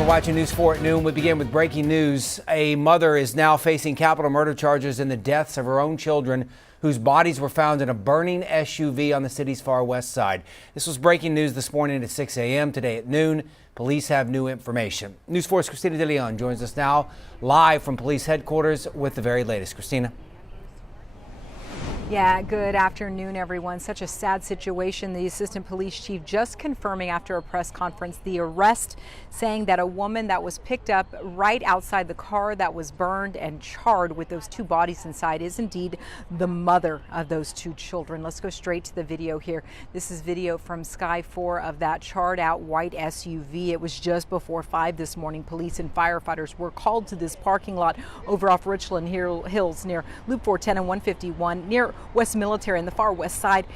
for watching News 4 at noon. We begin with breaking news. A mother is now facing capital murder charges in the deaths of her own children whose bodies were found in a burning SUV on the city's far west side. This was breaking news this morning at 6 a.m. Today at noon. Police have new information. News 4's Christina De Leon joins us now live from police headquarters with the very latest. Christina. Yeah, good afternoon, everyone. Such a sad situation. The assistant police chief just confirming after a press conference the arrest, saying that a woman that was picked up right outside the car that was burned and charred with those two bodies inside is indeed the mother of those two children. Let's go straight to the video here. This is video from Sky 4 of that charred out white SUV. It was just before 5 this morning. Police and firefighters were called to this parking lot over off Richland Hills near Loop 410 and 151 near West Military on the far west side.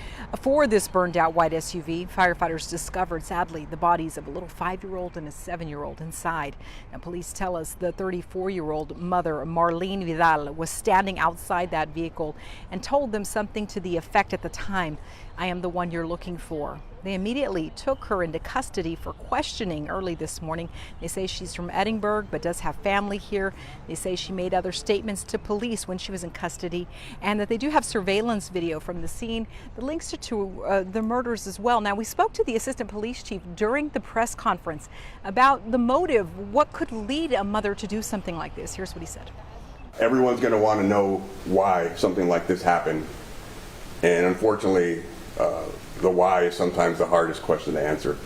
For this burned out white SUV, firefighters discovered, sadly, the bodies of a little 5-year-old and a 7-year-old inside. Now, police tell us the 34-year-old mother, Marlene Vidal, was standing outside that vehicle and told them something to the effect at the time, "I am the one you're looking for." They immediately took her into custody for questioning early this morning. They say she's from Edinburg but does have family here. They say she made other statements to police when she was in custody, and that they do have surveillance video from the scene that links to the murders as well. Now, we spoke to the assistant police chief during the press conference about the motive. What could lead a mother to do something like this? Here's what he said. Everyone's going to want to know why something like this happened, and unfortunately, the why is sometimes the hardest question to answer.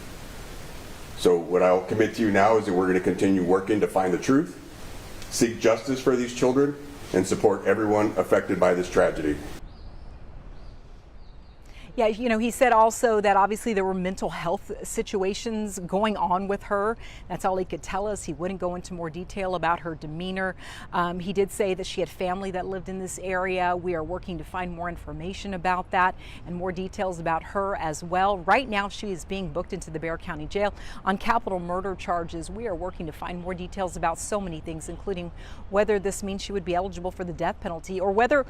So what I'll commit to you now is that we're going to continue working to find the truth, seek justice for these children, and support everyone affected by this tragedy. Yeah, you know, he said also that obviously there were mental health situations going on with her. That's all he could tell us. He wouldn't go into more detail about her demeanor. He did say that she had family that lived in this area. We are working to find more information about that and more details about her as well. Right now, she is being booked into the Bexar County Jail on capital murder charges. We are working to find more details about so many things, including whether this means she would be eligible for the death penalty or whether,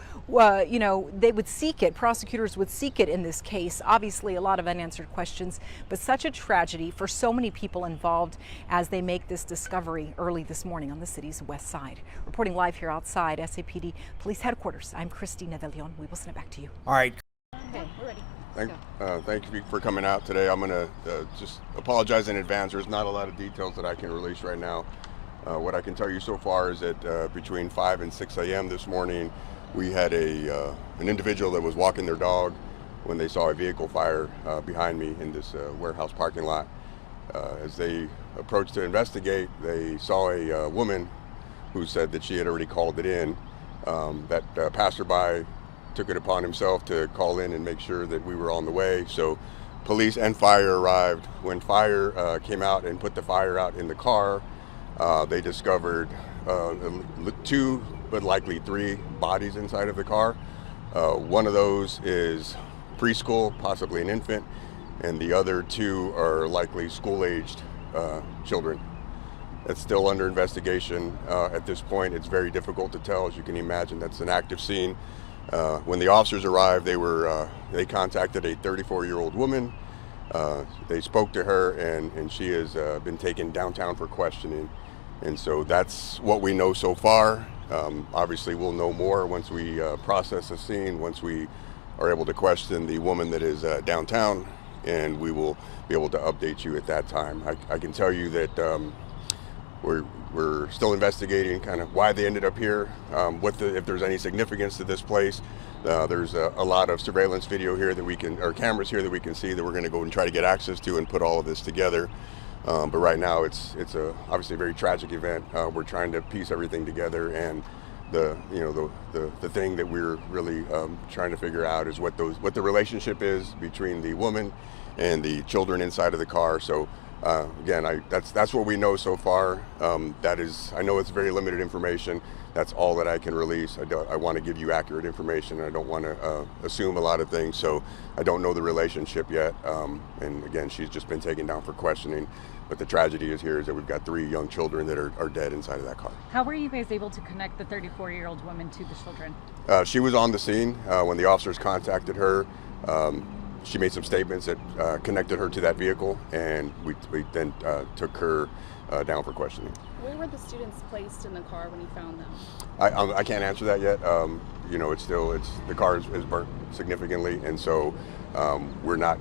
you know, they would seek it, prosecutors would seek it in this case. Obviously, a lot of unanswered questions, but such a tragedy for so many people involved as they make this discovery early this morning on the city's west side. Reporting live here outside SAPD Police Headquarters, I'm Christina De Leon. We will send it back to you. All right. Okay, we're ready. Thank you for coming out today. I'm going to just apologize in advance. There's not a lot of details that I can release right now. What I can tell you so far is that between 5 and 6 a.m. this morning, we had an individual that was walking their dog when they saw a vehicle fire behind me in this warehouse parking lot. As they approached to investigate, they saw a woman who said that she had already called it in. That passerby took it upon himself to call in and make sure that we were on the way. So police and fire arrived. When fire came out and put the fire out in the car, they discovered 2, but likely 3 bodies inside of the car. One of those is preschool, possibly an infant, and the other 2 are likely school-aged children. That's still under investigation at this point. It's very difficult to tell, as you can imagine. That's an active scene. When the officers arrived, they contacted a 34-year-old woman. They spoke to her, and she has been taken downtown for questioning. And so that's what we know so far. Obviously, we'll know more once we process the scene, once we are able to question the woman that is downtown, and we will be able to update you at that time. I can tell you that we're still investigating kind of why they ended up here, if there's any significance to this place. There's a lot of surveillance video here that we can, or cameras here that we can see that we're going to go and try to get access to and put all of this together. But right now it's obviously a very tragic event. We're trying to piece everything together, and the thing that we're really trying to figure out is what the relationship is between the woman and the children inside of the car. So again, that's what we know so far. I know it's very limited information. That's all that I can release. I want to give you accurate information. I don't want to assume a lot of things. So I don't know the relationship yet. And again, she's just been taken down for questioning. But the tragedy is that we've got 3 young children that are dead inside of that car. How were you guys able to connect the 34-year-old woman to the children? She was on the scene when the officers contacted her. She made some statements that connected her to that vehicle, and we then took her down for questioning. Where were the students placed in the car when you found them? I can't answer that yet. The car is burnt significantly, and so we're not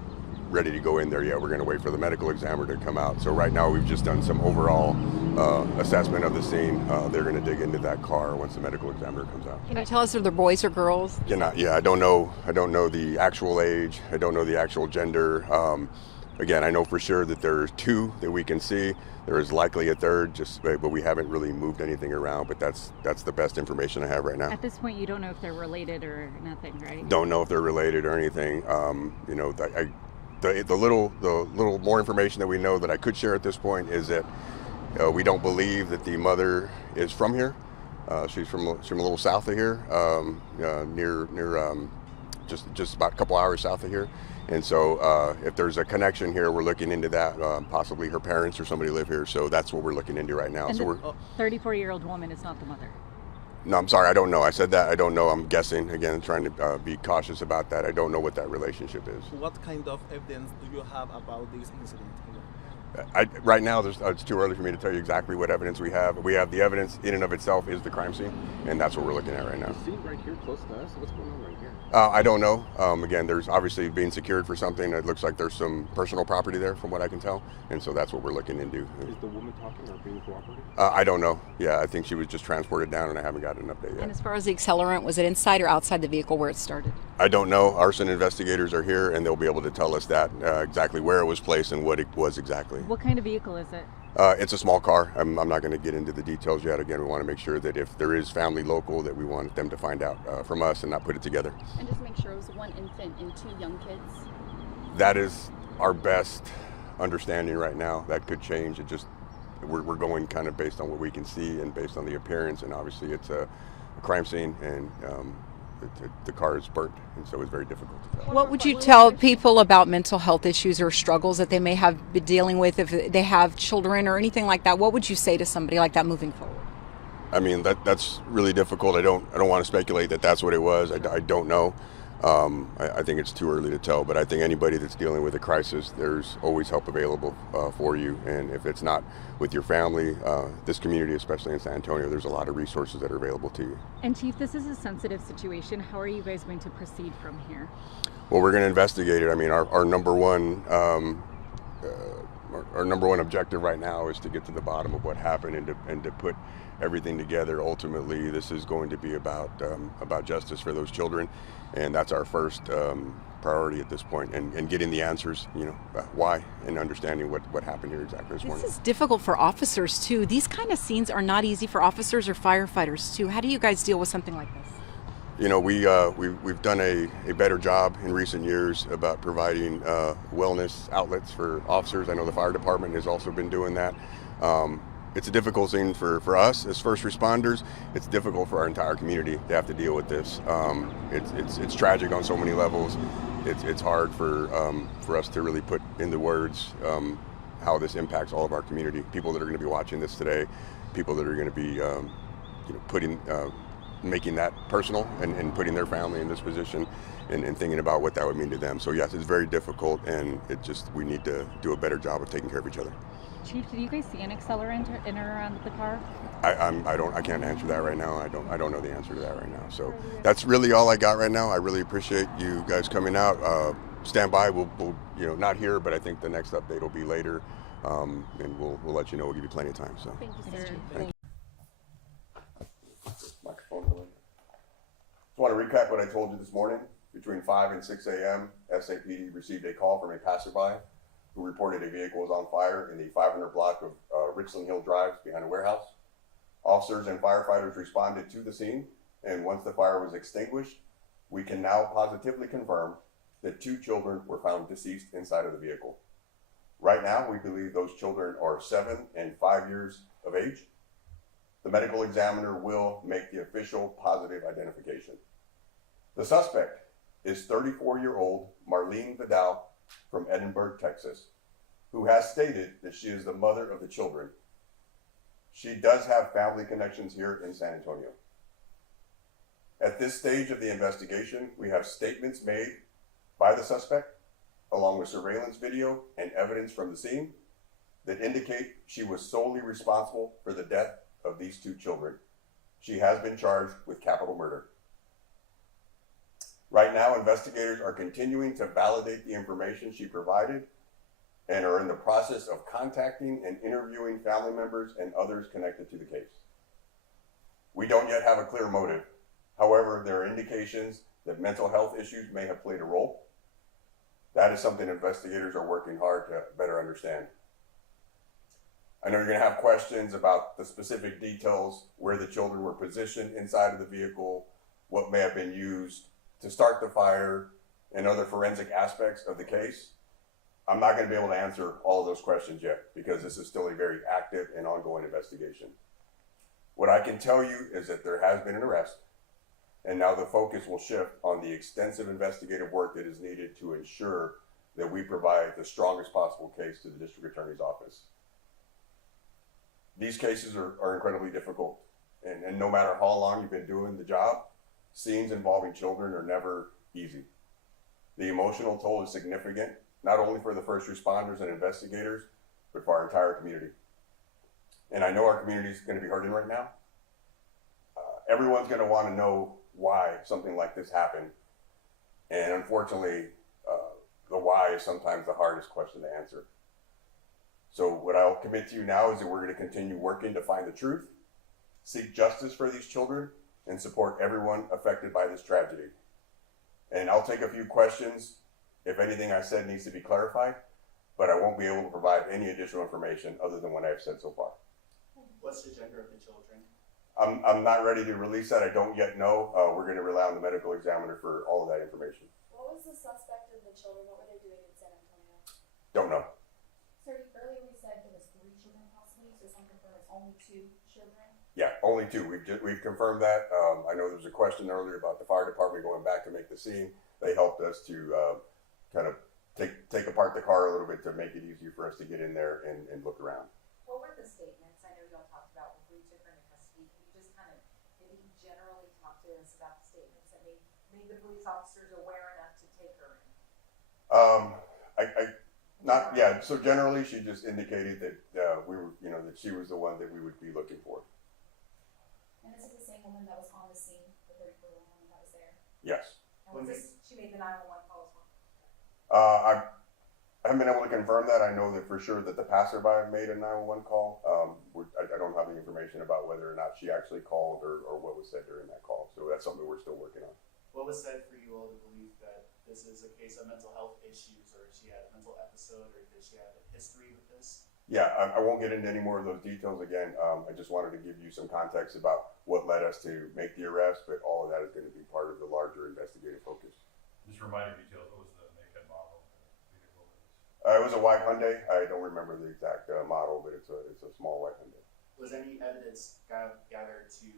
ready to go in there yet. We're going to wait for the medical examiner to come out. So right now we've just done some overall assessment of the scene. They're going to dig into that car once the medical examiner comes out. Can you tell us if they're boys or girls? I don't know. I don't know the actual age. I don't know the actual gender. Again, I know for sure that there's two that we can see. There is likely a third, but we haven't really moved anything around. But that's the best information I have right now. At this point, you don't know if they're related or nothing, right? Don't know if they're related or anything. The little more information that we know that I could share at this point is that we don't believe that the mother is from here. She's from a little south of here, near just about a couple hours south of here. And so if there's a connection here, we're looking into that. Possibly her parents or somebody live here. So that's what we're looking into right now. And so we're 34-year-old woman is not the mother. No, I'm sorry, I don't know. I said that, I don't know. I'm guessing, again, trying to be cautious about that. I don't know what that relationship is. What kind of evidence do you have about this incident? Right now, it's too early for me to tell you exactly what evidence we have. We have the evidence in and of itself is the crime scene, and that's what we're looking at right now. The scene right here close to us? What's going on right here? I don't know. Again, there's obviously being secured for something. It looks like there's some personal property there from what I can tell, and so that's what we're looking into. Is the woman talking or being cooperative? I don't know. Yeah, I think she was just transported down, and I haven't gotten an update yet. And as far as the accelerant, was it inside or outside the vehicle where it started? I don't know. Arson investigators are here, and they'll be able to tell us that exactly where it was placed and what it was exactly. What kind of vehicle is it? It's a small car. I'm not going to get into the details yet. Again, we want to make sure that if there is family local, that we want them to find out from us and not put it together. And just make sure it was one infant and two young kids? That is our best understanding right now. That could change. We're going kind of based on what we can see and based on the appearance, and obviously it's a crime scene, and the car is burnt, and so it's very difficult to tell. What would you tell people about mental health issues or struggles that they may have been dealing with if they have children or anything like that? What would you say to somebody like that moving forward? I mean, that's really difficult. I don't want to speculate that that's what it was. I don't know. I think it's too early to tell, but I think anybody that's dealing with a crisis, there's always help available for you. And if it's not with your family, this community, especially in San Antonio, there's a lot of resources that are available to you. And Chief, this is a sensitive situation. How are you guys going to proceed from here? Well, we're going to investigate it. I mean, our number one objective right now is to get to the bottom of what happened and to put everything together. Ultimately, this is going to be about justice for those children, and that's our first priority at this point, and getting the answers, why, and understanding what happened here exactly this morning. This is difficult for officers too. These kind of scenes are not easy for officers or firefighters too. How do you guys deal with something like this? We've done a better job in recent years about providing wellness outlets for officers. I know the fire department has also been doing that. It's a difficult thing for us as first responders. It's difficult for our entire community to have to deal with this. It's tragic on so many levels. It's hard for us to really put into words how this impacts all of our community. People that are going to be watching this today, people that are going to be making that personal and putting their family in this position and thinking about what that would mean to them. So yes, it's very difficult, and we need to do a better job of taking care of each other. Chief, did you guys see an accelerant in or around the car? I can't answer that right now. I don't know the answer to that right now. So that's really all I got right now. I really appreciate you guys coming out. Stand by. We'll not here, but I think the next update will be later, and we'll let you know. We'll give you plenty of time. So Thank you, sir. thank you. Microphone really. Just want to recap what I told you this morning. Between 5 and 6 a.m., SAPD received a call from a passerby who reported a vehicle was on fire in the 500 block of Richland Hills Drive behind a warehouse. Officers and firefighters responded to the scene, and once the fire was extinguished, we can now positively confirm that 2 children were found deceased inside of the vehicle. Right now, we believe those children are 7 and 5 years of age. The medical examiner will make the official positive identification. The suspect is 34-year-old Marlene Vidal from Edinburg, Texas, who has stated that she is the mother of the children. She does have family connections here in San Antonio. At this stage of the investigation, we have statements made by the suspect, along with surveillance video and evidence from the scene, that indicate she was solely responsible for the death of these two children. She has been charged with capital murder. Right now, investigators are continuing to validate the information she provided and are in the process of contacting and interviewing family members and others connected to the case. We don't yet have a clear motive. However, there are indications that mental health issues may have played a role. That is something investigators are working hard to better understand. I know you're going to have questions about the specific details, where the children were positioned inside of the vehicle, what may have been used to start the fire, and other forensic aspects of the case. I'm not going to be able to answer all of those questions yet because this is still a very active and ongoing investigation. What I can tell you is that there has been an arrest, and now the focus will shift on the extensive investigative work that is needed to ensure that we provide the strongest possible case to the district attorney's office. These cases are incredibly difficult, and no matter how long you've been doing the job, scenes involving children are never easy. The emotional toll is significant, not only for the first responders and investigators, but for our entire community. And I know our community is going to be hurting right now. Everyone's going to want to know why something like this happened. And unfortunately, the why is sometimes the hardest question to answer. So what I'll commit to you now is that we're going to continue working to find the truth, seek justice for these children, and support everyone affected by this tragedy. And I'll take a few questions if anything I said needs to be clarified, but I won't be able to provide any additional information other than what I've said so far. What's the gender of the children? I'm not ready to release that. I don't yet know. We're going to rely on the medical examiner for all of that information. What was the suspect of the children? What were they doing in San Antonio? Don't know. Sir, earlier we said there was 3 children possibly, so some confirm it's only 2 children. Yeah, only 2. We've confirmed that. I know there was a question earlier about the fire department going back to make the scene. They helped us to kind of take apart the car a little bit to make it easier for us to get in there and look around. What were the statements? I know y'all talked about before you took her into custody. Can you just kind of maybe generally talk to us about the statements that made the police officers aware enough to take her in? So generally, she just indicated that we were, that she was the one that we would be looking for. And this is the same woman that was on the scene, the 34-year-old woman that was there. Yes. And she made the 911 call as well? I haven't been able to confirm that. I know that for sure that the passerby made a 911 call. I don't have the information about whether or not she actually called or what was said during that call. So that's something we're still working on. What was said for you all to believe that this is a case of mental health issues, or she had a mental episode, or did she have a history with this? Yeah, I won't get into any more of those details again. I just wanted to give you some context about what led us to make the arrest, but all of that is going to be part of the larger investigative focus. Just reminder details, what was the make and model? It was a white Hyundai. I don't remember the exact model, but it's a small white Hyundai. Was any evidence gathered to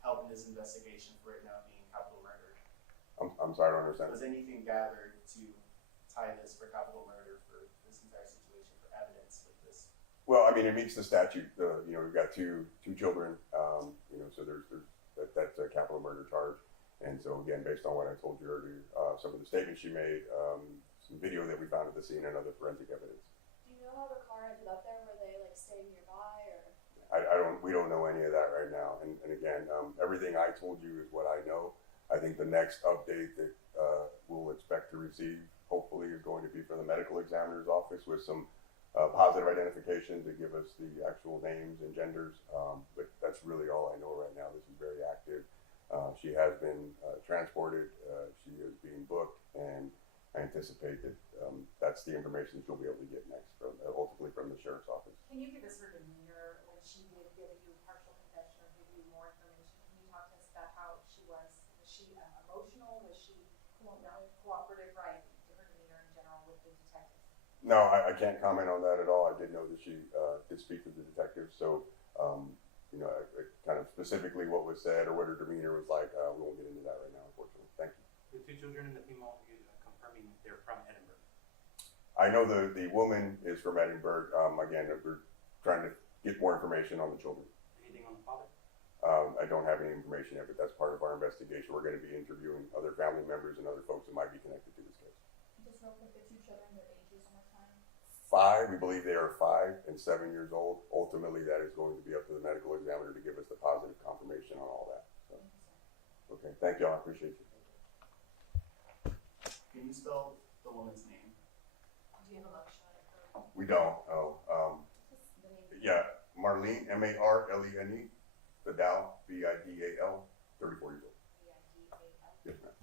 help in this investigation for it now being capital murder? I'm sorry, I don't understand. Was anything gathered to tie this for capital murder for this entire situation, for evidence with this? Well, I mean, it meets the statute. We've got two children. So that's a capital murder charge. And so again, based on what I told you earlier, some of the statements she made, some video that we found at the scene, and other forensic evidence. Do you know how the car ended up there? Were they staying nearby, or? We don't know any of that right now. And again, everything I told you is what I know. I think the next update that we'll expect to receive, hopefully, is going to be from the medical examiner's office with some positive identification to give us the actual names and genders. But that's really all I know right now. This is very active. She has been transported. She is being booked, and I anticipate that that's the information she'll be able to get next, ultimately from the sheriff's office. Can you give us her demeanor when she did give you partial confession or give you more information? Can you talk to us about how she was? Was she emotional? Was she cooperative, right? Her demeanor in general with the detectives? No, I can't comment on that at all. I did know that she did speak to the detectives, so kind of specifically what was said or what her demeanor was like, we won't get into that right now, unfortunately. Thank you. The 2 children and the female, confirming they're from Edinburg. I know the woman is from Edinburg. Again, we're trying to get more information on the children. Anything on the father? I don't have any information yet, but that's part of our investigation. We're going to be interviewing other family members and other folks that might be connected to this case. Just real quick, the 2 children, their ages one more time. 5 5. We believe they are 5 and 7 years old. Ultimately, that is going to be up to the medical examiner to give us the positive confirmation on all that. So, okay, thank you all. I appreciate you. Can you spell the woman's name? Do you have a mugshot of her? We don't. Oh, Just the name. yeah, Marlene, Marlene, Vidal, Vidal, 34 years old. B-I-D-A-L. Yes, ma'am.